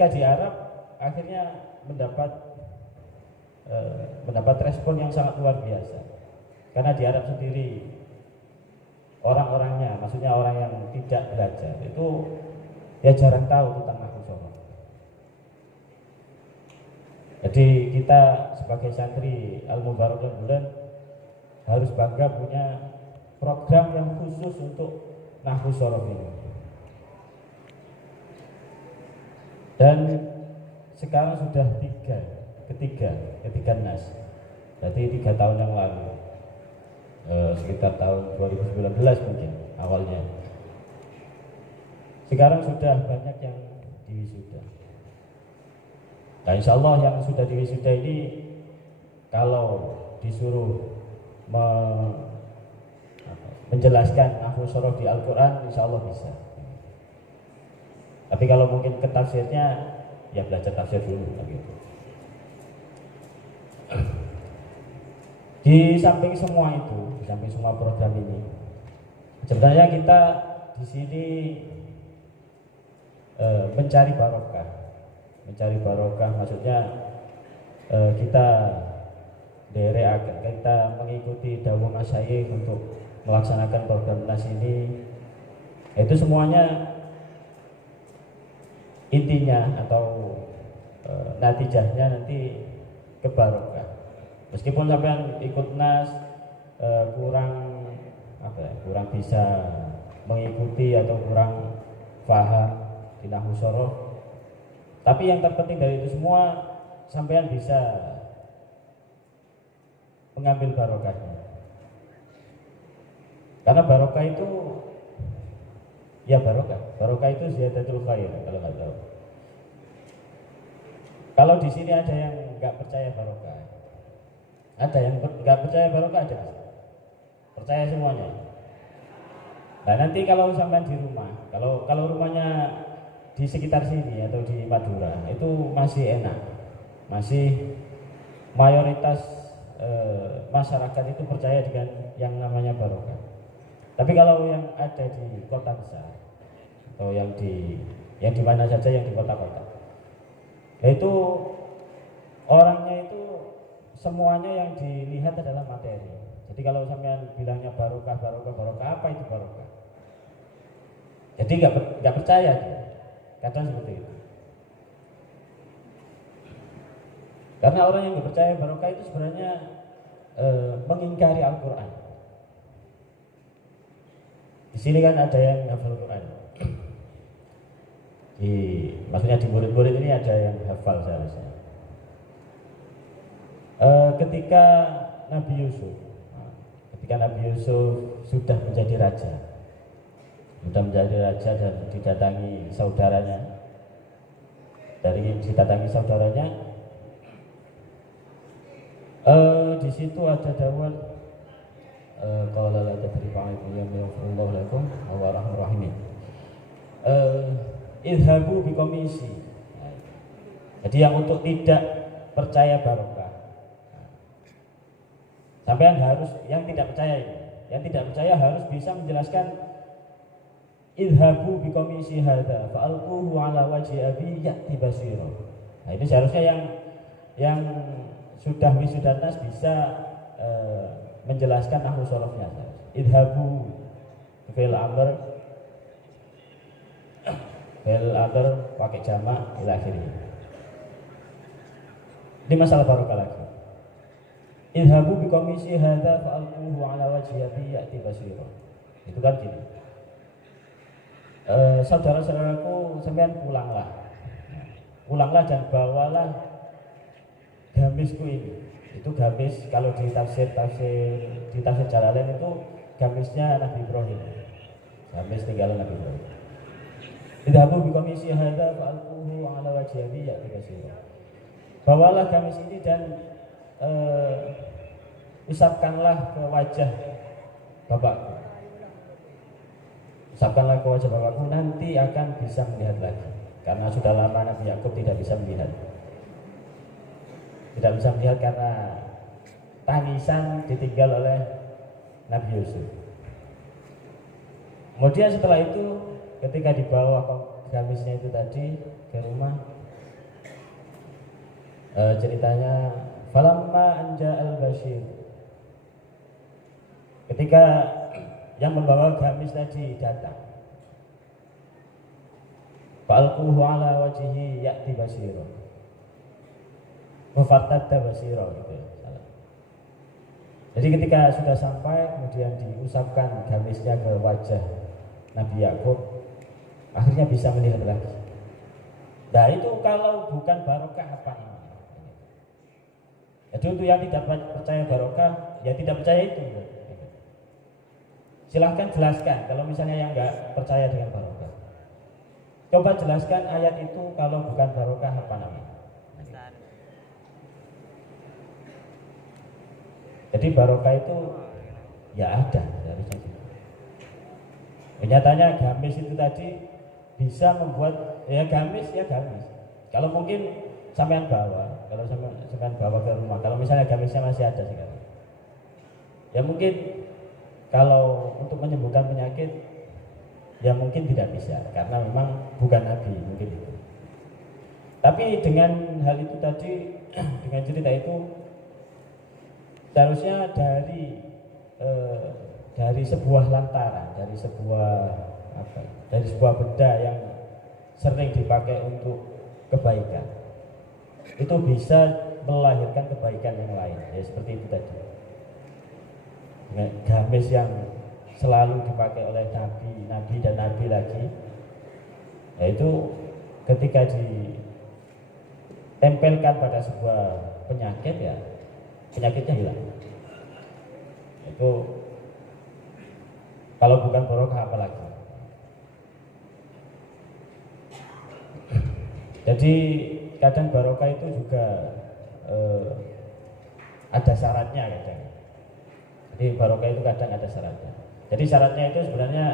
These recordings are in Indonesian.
ketika di Arab akhirnya mendapat respon yang sangat luar biasa. Karena di Arab sendiri orang-orangnya, maksudnya orang yang tidak belajar itu ya jarang tahu tentang nahwu sorof. Jadi kita sebagai santri Al-Mubarakah Bulan harus bangga punya program yang khusus untuk nahwu sorof ini. Dan sekarang sudah ketiga nas. Berarti 3 tahun yang lalu, sekitar tahun 2019 mungkin awalnya. Sekarang sudah banyak yang diwisuda. Nah, insya Allah yang sudah diwisuda ini kalau disuruh menjelaskan nahwu sorof di Al-Quran, insya Allah bisa. Tapi kalau mungkin ke tafsirnya, ya belajar tafsir dulu gitu. Di samping semua itu, di samping semua program ini, sebenarnya kita di sini mencari barokah, maksudnya kita kita mengikuti dawuh masyayikh untuk melaksanakan program nas ini. Itu semuanya intinya atau natijahnya nanti ke barokah. Meskipun sampean ikut nas kurang bisa mengikuti atau kurang paham di nahwu sorof, tapi yang terpenting dari itu semua sampean bisa mengambil barokahnya. Karena barokah itu ya barokah itu ziyadatul khair kalau nggak tahu. Kalau di sini ada yang nggak percaya barokah, ada yang nggak percaya barokah, ada percaya semuanya. Nah nanti kalau sampai di rumah, kalau rumahnya di sekitar sini atau di Madura itu masih enak, masih mayoritas masyarakat itu percaya dengan yang namanya barokah. Tapi kalau yang ada di kota besar atau yang di mana saja, yang di kota-kota, itu orangnya itu semuanya yang dilihat adalah materi. Jadi kalau sampean bilangnya barokah, apa itu barokah? Jadi nggak percaya dia. Kadang seperti itu. Karena orang yang nggak percaya barokah itu sebenarnya mengingkari Al-Quran. Di sini kan ada yang hafal Quran. Maksudnya di murid-murid ini ada yang hafal seharusnya. Ketika Nabi Yusuf sudah menjadi raja dan didatangi saudaranya, di situ ada dawuh qala la tadribu yamillahu lakum wa rahmanur rahim. Idhabu bi komisi. Jadi yang untuk tidak percaya barokah, sampean harus, yang tidak percaya harus bisa menjelaskan idhabu bi komisi hadza fa'alquhu ala wajhi abi ya'ti basira. Nah ini seharusnya yang sudah wisuda nas bisa menjelaskan nahwu sharafnya. Idhabu fil amr pakai jamak ila akhirih. Ini masalah barokah lagi. Idhabu bi komisi hadza fa'alquhu ala wajhi abi ya'ti basira. Itu kan gini. Saudara-saudaraku, sampean pulanglah dan bawalah gamisku ini. Itu gamis kalau di tafsir Jalalain itu gamisnya Nabi Ibrahim. Gamis tinggalan Nabi Ibrahim. Idhabu bi komisi hadza fa'alquhu ala wajhi abi ya'ti basira. Bawalah gamis ini dan usapkanlah ke wajah bapakku. Usapkanlah ke wajah bapakku, nanti akan bisa melihat lagi. Karena sudah lama Nabi Yakub tidak bisa melihat. Tidak bisa melihat karena tangisan ditinggal oleh Nabi Yusuf. Kemudian setelah itu, ketika dibawa gamisnya itu tadi ke rumah, Ceritanya falamma anja al-bashir, ketika yang membawa gamis tadi datang, fa'alquhu ala wajhihi ya'ti basira, wafartadda basira gitu ya, salah. Jadi ketika sudah sampai kemudian diusapkan gamisnya ke wajah Nabi Yakub, akhirnya bisa melihat lagi. Nah itu kalau bukan barokah apa namanya? Jadi untuk yang tidak percaya barokah, ya tidak percaya itu. Silahkan jelaskan kalau misalnya yang nggak percaya dengan barokah. Coba jelaskan ayat itu kalau bukan barokah apa namanya? Jadi barokah itu ya ada harusnya gitu. Nyatanya gamis itu tadi bisa membuat ya gamis. Kalau mungkin sampean bawa, kalau sampean bawa ke rumah, kalau misalnya gamisnya masih ada sekarang, ya mungkin kalau untuk menyembuhkan penyakit, ya mungkin tidak bisa karena memang bukan nabi mungkin itu. Tapi dengan hal itu tadi, dengan cerita itu, seharusnya dari sebuah lantaran, dari sebuah benda yang sering dipakai untuk kebaikan, itu bisa melahirkan kebaikan yang lain, ya seperti itu tadi. Gamis yang selalu dipakai oleh nabi dan nabi lagi, yaitu ketika ditempelkan pada sebuah penyakit, ya penyakitnya hilang. Itu kalau bukan barokah apalagi. Jadi kadang barokah itu juga ada syaratnya kadang. Jadi barokah itu kadang ada syaratnya. Jadi syaratnya itu sebenarnya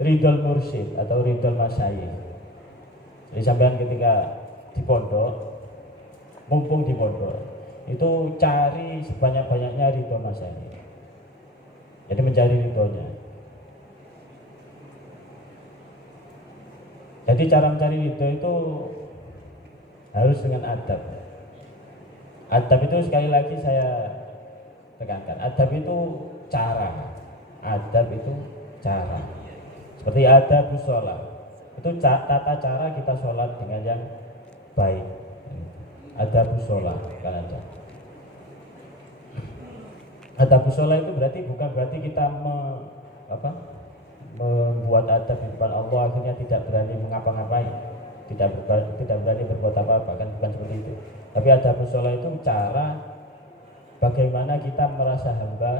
ridhol mursyid atau ridhol masyayikh. Jadi sampean ketika di pondok, mumpung di pondok, itu cari sebanyak-banyaknya ridho masyayikh. Jadi mencari ridhonya. Jadi cara mencari ridho itu harus dengan adab. Adab itu sekali lagi saya tekankan, adab itu cara. Adab itu cara. Seperti adab sholat, itu tata cara kita sholat dengan yang baik. Adab sholat kan ada. Adab sholat itu bukan berarti kita membuat adab di depan Allah akhirnya tidak berani mengapa-ngapain, tidak berani berbuat apa-apa, kan bukan seperti itu. Tapi adab sholat itu cara bagaimana kita merasa hamba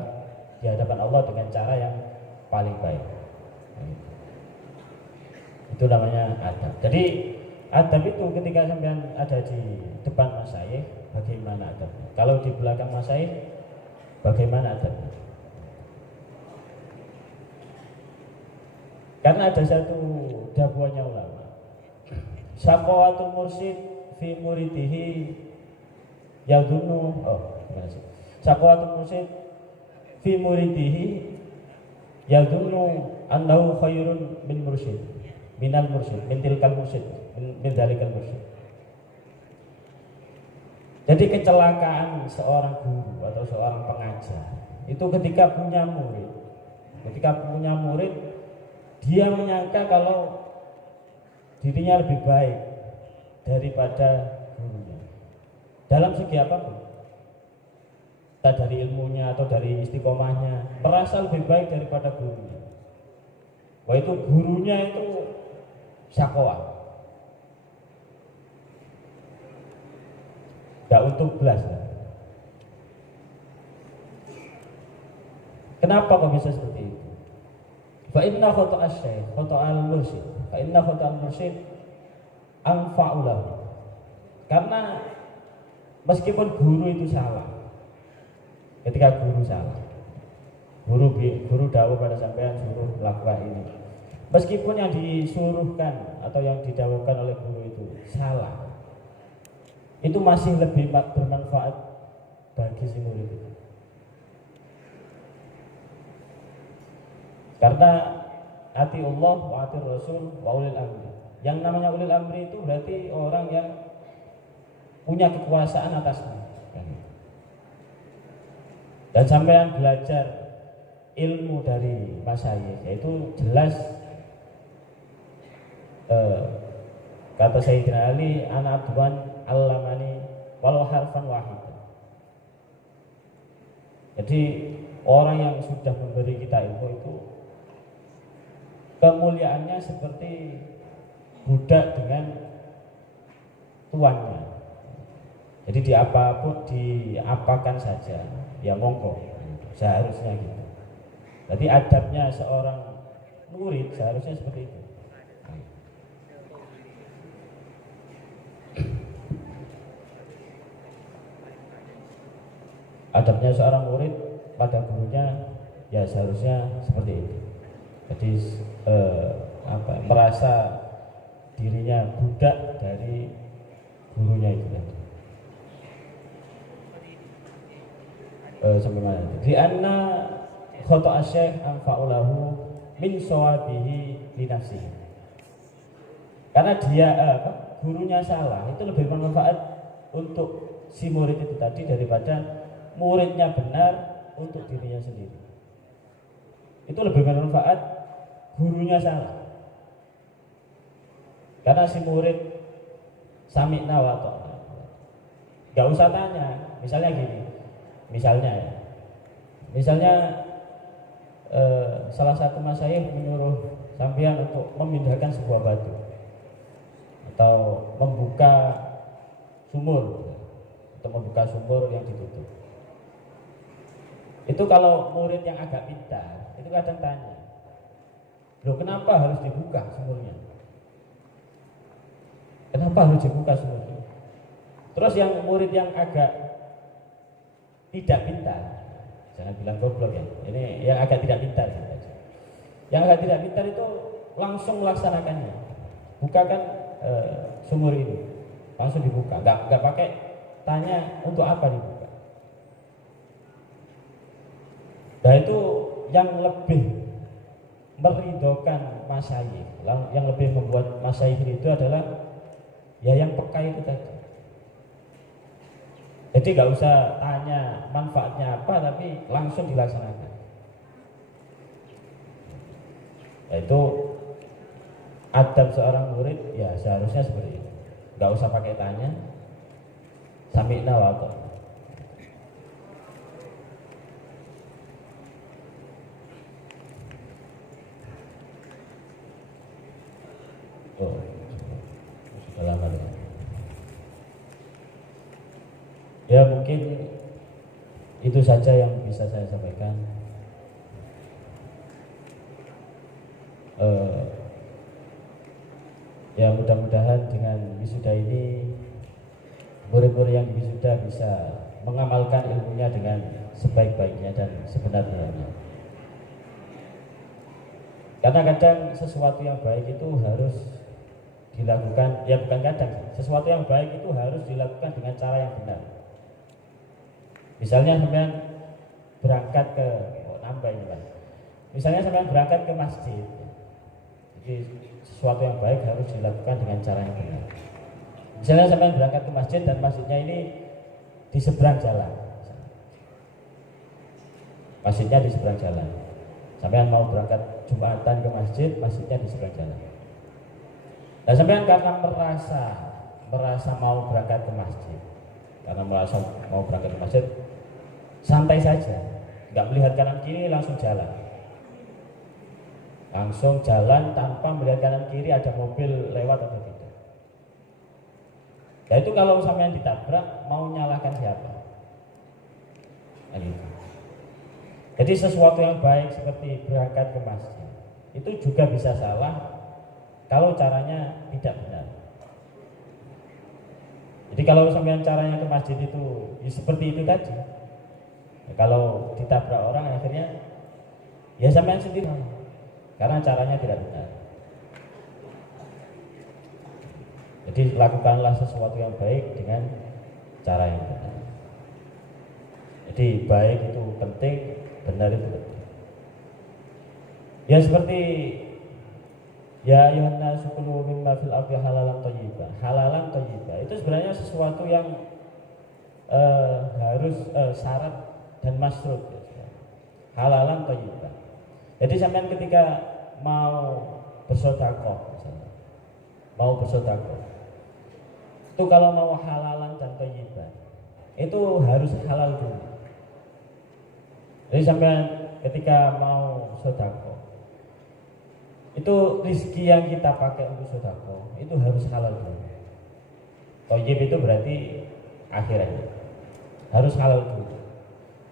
di hadapan Allah dengan cara yang paling baik. Itu namanya adab. Jadi adab itu ketika sampean ada di depan masyayikh, bagaimana adabnya? Kalau di belakang masyayikh, bagaimana adabnya? Karena ada satu dakwahnya ulama, syaqawatul mursyid fi muridihi yadhunnu syaqawatul mursyid fi muridihi yadhunnu annahu khairun min mursyid minal mursyid min tilkal mursyid min dalikal mursyid. Jadi kecelakaan seorang guru atau seorang pengajar itu ketika punya murid dia menyangka kalau dirinya lebih baik daripada gurunya dalam segi apapun, entah dari ilmunya atau dari istiqomahnya, merasa lebih baik daripada gurunya. Wah, itu gurunya itu syakwa, gak untung belas. Kenapa kok bisa seperti itu? Fa inna khata'as syekh khata'al mursyid, fa inna khata'al mursyid anfa'u lahu. Karena meskipun guru itu salah, ketika guru salah, guru dawuh pada sampean suruh melakukan ini, meskipun yang disuruhkan atau yang didawuhkan oleh guru itu salah, itu masih lebih bermanfaat bagi si murid itu. Karena ati Allah wa ati Rasul wa ulil amri. Yang namanya ulil amri itu berarti orang yang punya kekuasaan atasmu. Dan sampean belajar ilmu dari masyayikh, yaitu jelas kata Sayyidina Ali, ana abduan allamani walau harfan wahid. Jadi orang yang sudah memberi kita ilmu itu kemuliaannya seperti budak dengan tuannya. Jadi diapakan saja, ya monggo, seharusnya gitu. Jadi adabnya seorang murid seharusnya seperti itu. Adabnya seorang murid pada gurunya ya seharusnya seperti itu. Jadi merasa dirinya budak dari gurunya itu tadi. Sampai mana itu? Di anna khata asy-syekh anfa'ulahu min sawabihi li nafsihi. Karena dia gurunya salah itu lebih bermanfaat untuk si murid itu tadi daripada muridnya benar untuk dirinya sendiri. Itu lebih bermanfaat gurunya salah. Karena si murid sami'na wa ta'na. Gak usah tanya. Misalnya gini. Misalnya salah satu masyayikh menyuruh sampean untuk memindahkan sebuah batu atau membuka sumur yang ditutup. Itu kalau murid yang agak pintar itu kadang tanya, loh kenapa harus dibuka sumurnya? Kenapa harus dibuka sumurnya? Terus yang murid yang agak tidak pintar, jangan bilang goblok ya, ini yang agak tidak pintar. Yang agak tidak pintar itu langsung melaksanakannya, bukakan sumur ini, langsung dibuka, nggak pakai tanya untuk apa dibuka. Nah itu yang lebih meridhokan masyayikh, yang lebih membuat masyayikh itu adalah ya yang peka itu tadi. Jadi nggak usah tanya manfaatnya apa, tapi langsung dilaksanakan. Yaitu adab seorang murid ya seharusnya seperti itu. Nggak usah pakai tanya, sami'na wa ta'na. Oh, sudah lama deh. Ya mungkin itu saja yang bisa saya sampaikan. Ya mudah-mudahan dengan wisuda ini murid-murid yang wisuda bisa mengamalkan ilmunya dengan sebaik-baiknya dan sebenarnya. Karena kadang sesuatu yang baik itu harus dilakukan, ya bukan kadang, sesuatu yang baik itu harus dilakukan dengan cara yang benar. Misalnya sampean berangkat ke Misalnya sampean berangkat ke masjid. Jadi sesuatu yang baik harus dilakukan dengan cara yang benar. Misalnya sampean berangkat ke masjid dan masjidnya ini di seberang jalan. Masjidnya di seberang jalan. Sampean mau berangkat Jumatan ke masjid, masjidnya di seberang jalan. Dan sampean karena merasa mau berangkat ke masjid, santai saja, nggak melihat kanan kiri, langsung jalan tanpa melihat kanan kiri ada mobil lewat atau tidak. Nah itu kalau sampean ditabrak, mau nyalahkan siapa? Nah, gitu. Jadi sesuatu yang baik seperti berangkat ke masjid itu juga bisa salah kalau caranya tidak benar. Jadi kalau sampean caranya ke masjid itu ya seperti itu tadi, ya, kalau ditabrak orang akhirnya ya sampean sendiri karena caranya tidak benar. Jadi lakukanlah sesuatu yang baik dengan cara yang benar. Jadi baik itu penting, benar itu penting. Ya seperti ya ayyuhan nasu kulu mimma fil ardi halalan thayyibah. Halalan thayyibah itu sebenarnya sesuatu yang harus syarat dan masrut, halalan thayyiban. Jadi sampean ketika mau bersedekah misalnya, mau bersedekah itu kalau mau halalan dan thayyiban itu harus halal dulu. Jadi sampean ketika mau sedekah itu rezeki yang kita pakai untuk sedekah itu harus halal dulu. Thayyib itu berarti akhiratnya harus halal dulu.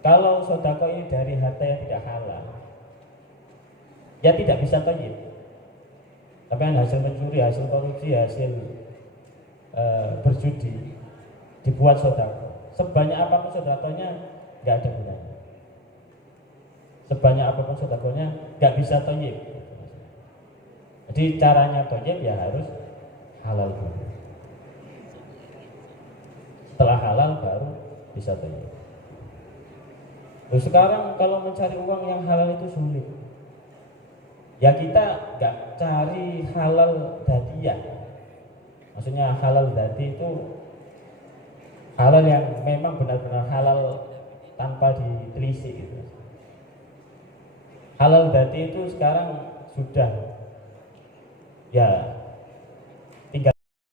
Kalau sedekah ini dari harta yang tidak halal, ya tidak bisa thayyib. Tapi hasil mencuri, hasil korupsi, hasil berjudi dibuat sedekah. Sebanyak apapun sedekahnya nggak ada gunanya. Sebanyak apapun sedekahnya nggak bisa thayyib. Jadi caranya thayyib ya harus halal dulu. Setelah halal baru bisa thayyib. Loh, sekarang kalau mencari uang yang halal itu sulit. Ya kita nggak cari halal dadiyah. Maksudnya halal dadi itu halal yang memang benar-benar halal tanpa ditelisik gitu. Halal dadi itu sekarang sudah ya